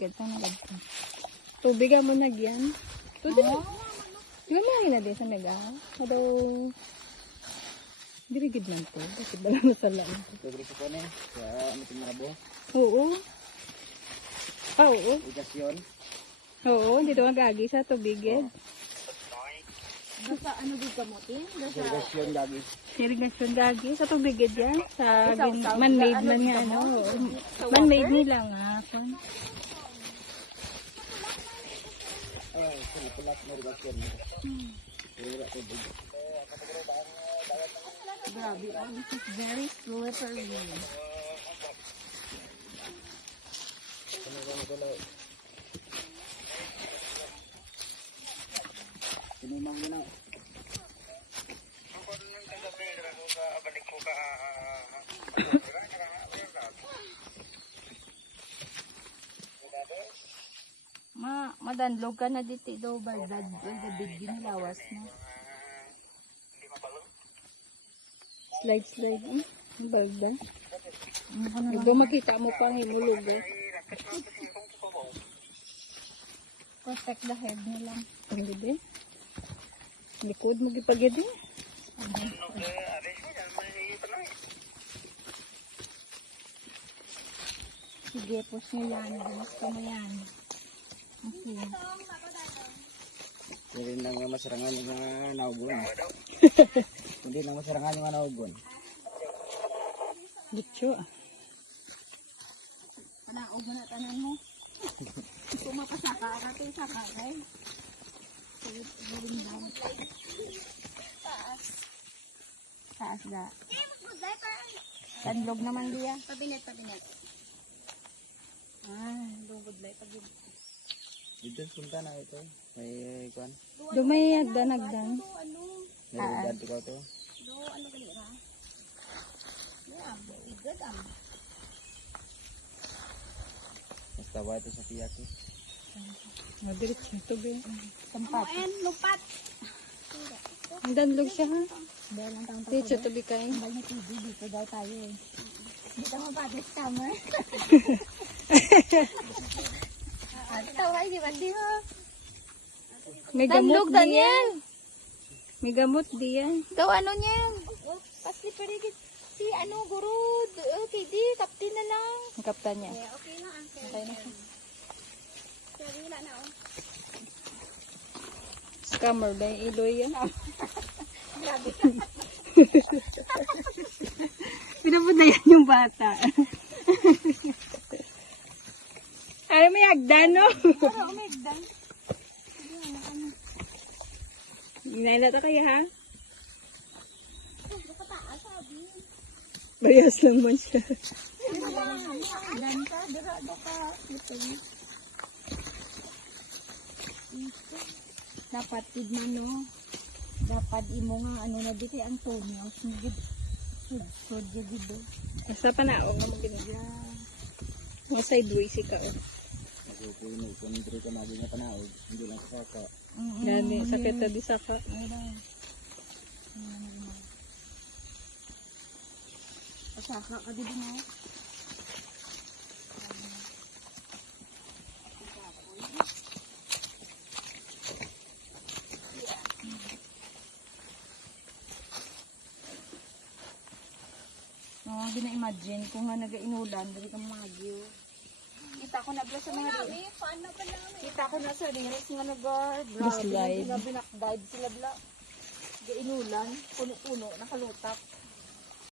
bigad pa nagad pa. Tubigan mo nagyan. Tubig. Di ba may na din sa mega? Adaw dirigid man to. Kasi bala na sa lang. Tuloy ko na sa ating marabo. Oo. Oo. Irrigation. Oo, dito ang gagi sa tubigid. Basta ano di kamutin? Irrigation lagi. Irrigation gagi sa tubigid yan. Sa man-made man nga ano. Man-made nila nga. Ay, pulat na irrigation. Grabe, this is very slippery. Sinumang mo na. Madanlog ka na dito daw baldad. Gabig ginilawas na. Slide. Baldad. Ito makita mo pang himulog. Protect the head nila. Ang gede. Likod mo gipagede. Sige, push nyo yan. Bumas ka mo yan. Okay. Hindi lang masarangan yung mga naugon. Hindi lang masarangan yung mga naugon. Dicho. Naog na tanan mo. Kung mapasaka ka, ito saka kay. Taas da. Tanlog naman diya. Pabinet. Lungkod lay pagid. Dito punta na ito. May kuan. Dumay agdan. Meron dito ko to. Ano kanira? Yeah, good Basta ba ito sa tiyak ko. Madiretso ito ba? Sampat. Ayan, lupat. Ang danlog siya ha. Dahil lang tang Dicho to be kay. Bal na TV, dito daw tayo eh. Dito mo pa, this summer. Tawag, di ba? Di mo. May Danlog, gamot Daniel. May gamot diyan. Ikaw ano niya? Pasli pa rin si ano, guru. Okay, di, kaptin na lang. Ang kaptan niya. Okay na, uncle. Okay na siya. Sorry, wala na oh. Scammer ba yung iloy yan? Grabe. Pinapuntayan yung bata. Ano may hagdan no? Pero umigdan. Hinahila ta kayo ha? Nakataas, sabi. Bayas naman siya. Dan ka, dirado ka. Dapat tignan no. Dapat imo nga ano na dito Antonio. Sud dito. Basta pa na ako nga maginigla. Mga sideways ka o. Nagpupuno. Kung hindi ka naging na panaog, hindi lang sa saka. Gani, sakit na di saka. Pasaka ka dito mo. Oo, hindi na-imagine kung nga nag-inulan, dali kang magyo. Kita ko na sa mga Kita ko na sa reels nga nag-guard. Grabe, nga binakdive sila bla. Nag-inulan, puno-puno, nakalutak.